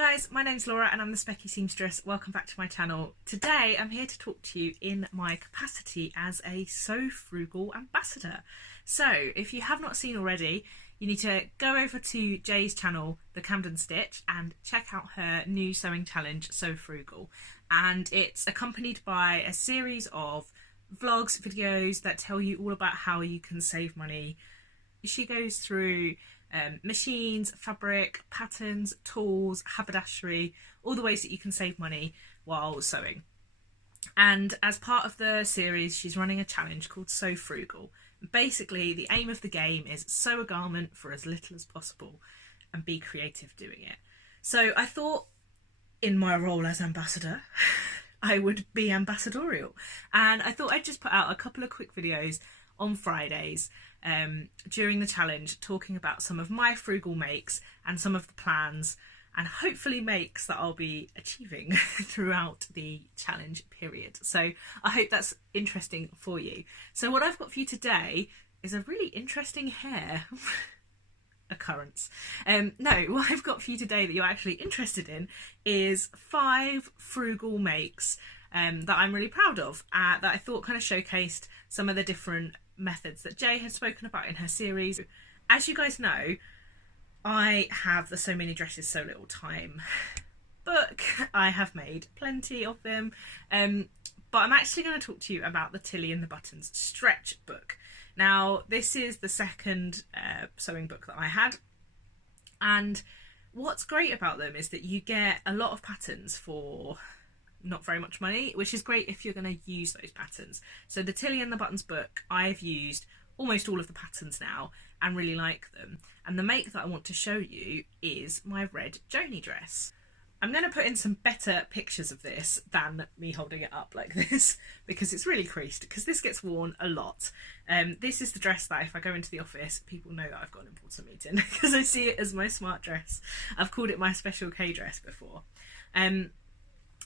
guys, my name's Laura and I'm the Specky Seamstress. Welcome back to my channel. Today I'm here to talk to you in my capacity as a Sew Frugal ambassador. So if you have not seen already, you need to go over to Jay's channel, The Camden Stitch, and check out her new sewing challenge, Sew Frugal. And it's accompanied by a series of vlogs, videos that tell you all about how you can save money. She goes through machines, fabric, patterns, tools, haberdashery, all the ways that you can save money while sewing. And as part of the series, she's running a challenge called Sew Frugal. Basically, the aim of the game is sew a garment for as little as possible and be creative doing it. So I thought, in my role as ambassador, I would be ambassadorial. And I thought I'd just put out a couple of quick videos on Fridays during the challenge, talking about some of my frugal makes and some of the plans and hopefully makes that I'll be achieving throughout the challenge period. So I hope that's interesting for you. So what I've got for you today is a really interesting hair occurrence. No, what I've got for you today that you're actually interested in is 5 frugal makes that I'm really proud of, that I thought kind of showcased some of the different methods that Jay has spoken about in her series. As you guys know, I have the So Many Dresses So Little Time book. I have made plenty of them, but I'm actually going to talk to you about the Tilly and the Buttons stretch book. Now, this is the second sewing book that I had, and what's great about them is that you get a lot of patterns for not very much money, which is great if you're going to use those patterns. So the Tilly and the Buttons book, I've used almost all of the patterns now and really like them. And the make that I want to show you is my red Joni dress. I'm going to put in some better pictures of this than me holding it up like this, because it's really creased, because this gets worn a lot. This is the dress that if I go into the office, people know that I've got an important meeting because I see it as my smart dress. I've called it my special K dress before.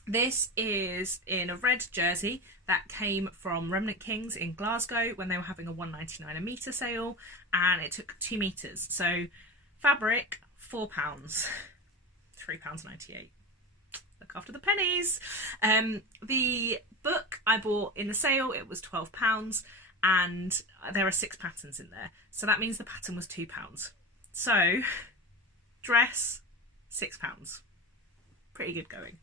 This is in a red jersey that came from Remnant Kings in Glasgow when they were having a £1.99 a metre sale, and it took 2 metres. So fabric, £4, £3.98. Look after the pennies. The book I bought in the sale, it was £12, and there are 6 patterns in there. So that means the pattern was £2. So dress, £6. Pretty good going.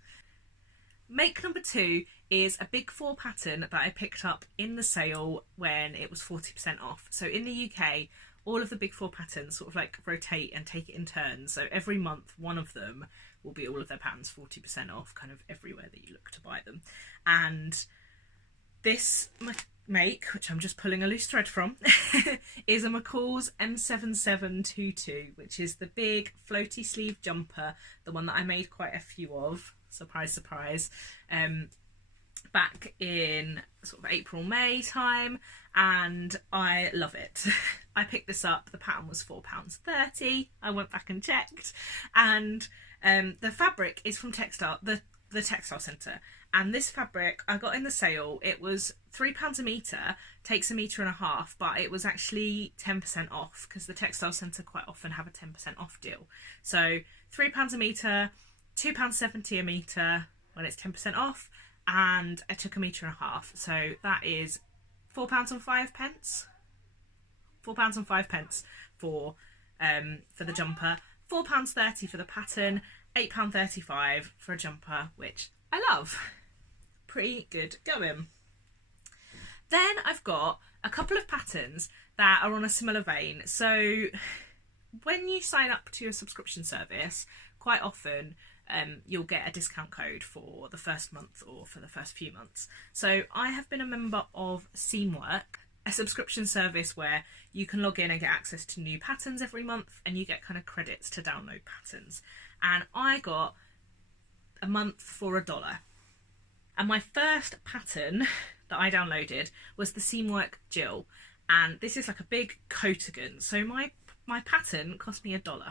Make number 2 is a big 4 pattern that I picked up in the sale when it was 40% off. So in the UK, all of the big 4 patterns sort of like rotate and take it in turns. So every month, one of them will be all of their patterns 40% off, kind of everywhere that you look to buy them. And this make, which I'm just pulling a loose thread from, is a McCall's M7722, which is the big floaty sleeve jumper, the one that I made quite a few of. Surprise, surprise, back in sort of April, May time, and I love it. I picked this up, the pattern was £4.30, I went back and checked, and the fabric is from the Textile Centre, and this fabric I got in the sale. It was £3 a metre, takes 1.5 metres, but it was actually 10% off, because the Textile Centre quite often have a 10% off deal. So £3 a metre, £2.70 a metre when it's 10% off, and I took 1.5 metres. So that is £4 and 5 pence. £4 and 5 pence for the jumper, £4.30 for the pattern, £8.35 for a jumper, which I love. Pretty good going. Then I've got a couple of patterns that are on a similar vein. So when you sign up to a subscription service, quite often you'll get a discount code for the first month or for the first few months. So I have been a member of Seamwork, a subscription service where you can log in and get access to new patterns every month, and you get kind of credits to download patterns. And I got a month for $1. And my first pattern that I downloaded was the Seamwork Jill, and this is like a big coatigan. So my pattern cost me $1.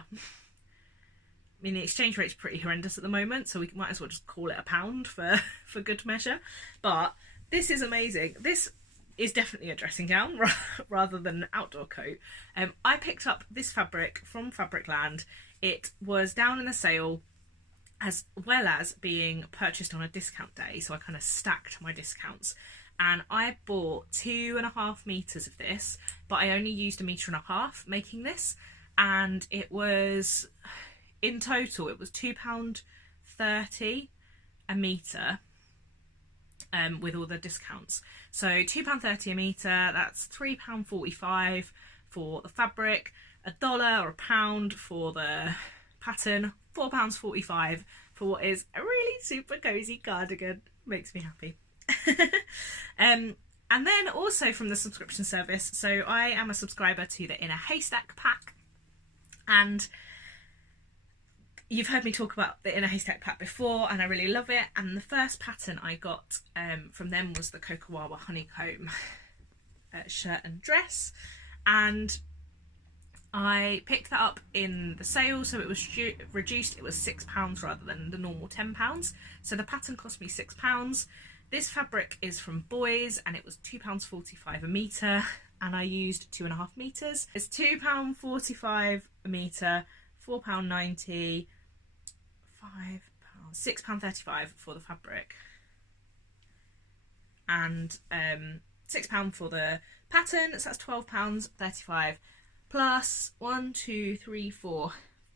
I mean, the exchange rate's pretty horrendous at the moment, so we might as well just call it £1 for good measure. But this is amazing. This is definitely a dressing gown rather than an outdoor coat. I picked up this fabric from Fabricland. It was down in the sale as well as being purchased on a discount day. So I kind of stacked my discounts, and I bought 2.5 meters of this, but I only used 1.5 meters making this, and it was, in total, it was £2.30 a meter, with all the discounts. So £2.30 a meter, that's £3.45 for the fabric, $1 or £1 for the pattern, £4.45 for what is a really super cozy cardigan. Makes me happy. And then also from the subscription service, so I am a subscriber to the In a Haystack pack, and you've heard me talk about the In a Haystack pack before, and I really love it. And the first pattern I got from them was the Cocoa Honeycomb shirt and dress, and I picked that up in the sale, so it was reduced. It was £6 rather than the normal £10. So the pattern cost me £6. This fabric is from Boys, and it was £2.45 a metre, and I used 2.5 metres. It's £2.45 a metre, £4.90, £5, £6.35 for the fabric, and £6 for the pattern, so that's £12.35, plus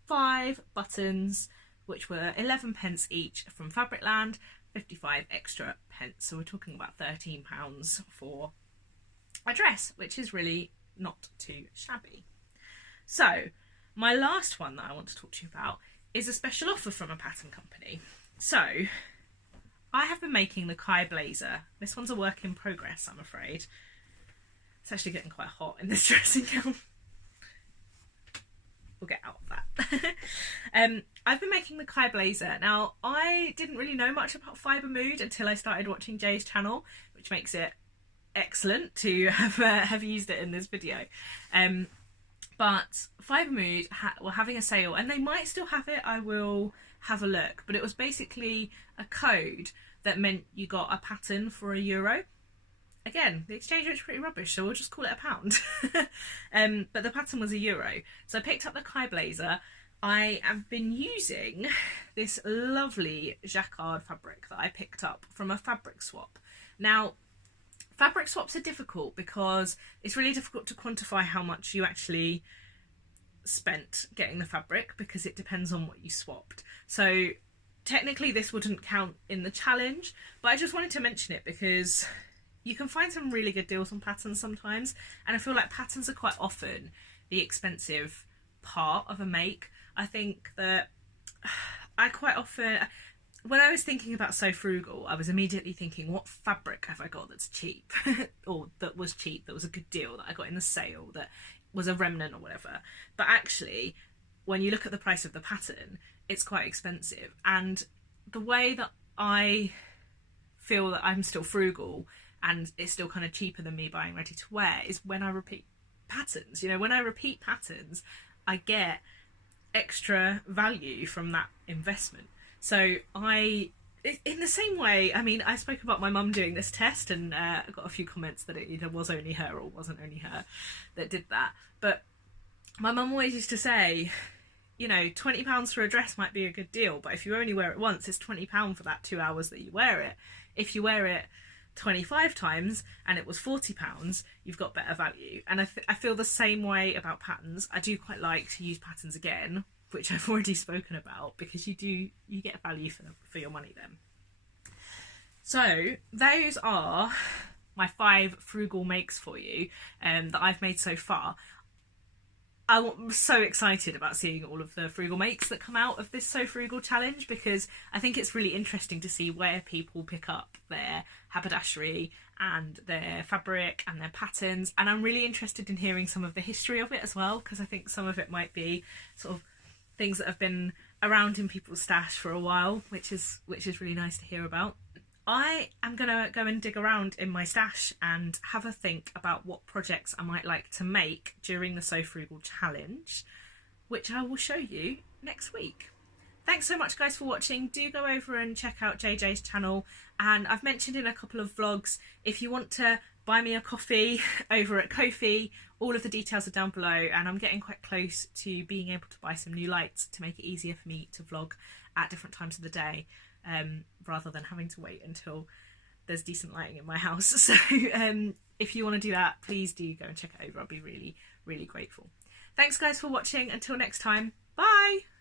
5 buttons, which were 11p each from Fabricland, 55 extra pence, so we're talking about £13 for a dress, which is really not too shabby. So my last one that I want to talk to you about is a special offer from a pattern company. So I have been making the Kai blazer. This one's a work in progress, I'm afraid. It's actually getting quite hot in this dressing gown. We'll get out of that. I've been making the Kai blazer. Now, I didn't really know much about Fibre Mood until I started watching Jay's channel, which makes it excellent to have used it in this video. But Fibre Mood were having a sale, and they might still have it. I will have a look. But it was basically a code that meant you got a pattern for €1. Again, the exchange rate's pretty rubbish, so we'll just call it £1. But the pattern was €1. So I picked up the Kai blazer. I have been using this lovely jacquard fabric that I picked up from a fabric swap. Now, fabric swaps are difficult because it's really difficult to quantify how much you actually spent getting the fabric, because it depends on what you swapped. So technically this wouldn't count in the challenge, but I just wanted to mention it because you can find some really good deals on patterns sometimes, and I feel like patterns are quite often the expensive part of a make. I think that I quite often, when I was thinking about Sew Frugal, I was immediately thinking, what fabric have I got that's cheap? Or that was cheap, that was a good deal, that I got in the sale, that was a remnant or whatever. But actually, when you look at the price of the pattern, it's quite expensive. And the way that I feel that I'm still frugal and it's still kind of cheaper than me buying ready to wear is when I repeat patterns. You know, when I repeat patterns, I get extra value from that investment. So in the same way, I mean, I spoke about my mum doing this test, and I got a few comments that it either was only her or wasn't only her that did that. But my mum always used to say, you know, £20 for a dress might be a good deal, but if you only wear it once, it's £20 for that 2 hours that you wear it. If you wear it 25 times and it was £40, you've got better value. And I feel the same way about patterns. I do quite like to use patterns again, which I've already spoken about, because you get value for your money then. So those are my 5 frugal makes for you that I've made so far. I'm so excited about seeing all of the frugal makes that come out of this Sew Frugal challenge, because I think it's really interesting to see where people pick up their haberdashery and their fabric and their patterns, and I'm really interested in hearing some of the history of it as well, because I think some of it might be sort of things that have been around in people's stash for a while, which is really nice to hear about. I am going to go and dig around in my stash and have a think about what projects I might like to make during the Sew Frugal challenge, which I will show you next week. Thanks so much guys for watching. Do go over and check out JJ's channel, and I've mentioned in a couple of vlogs, if you want to buy me a coffee over at Ko-fi. All of the details are down below, and I'm getting quite close to being able to buy some new lights to make it easier for me to vlog at different times of the day, rather than having to wait until there's decent lighting in my house. So if you want to do that, please do go and check it over. I'll be really, really grateful. Thanks guys for watching. Until next time, bye!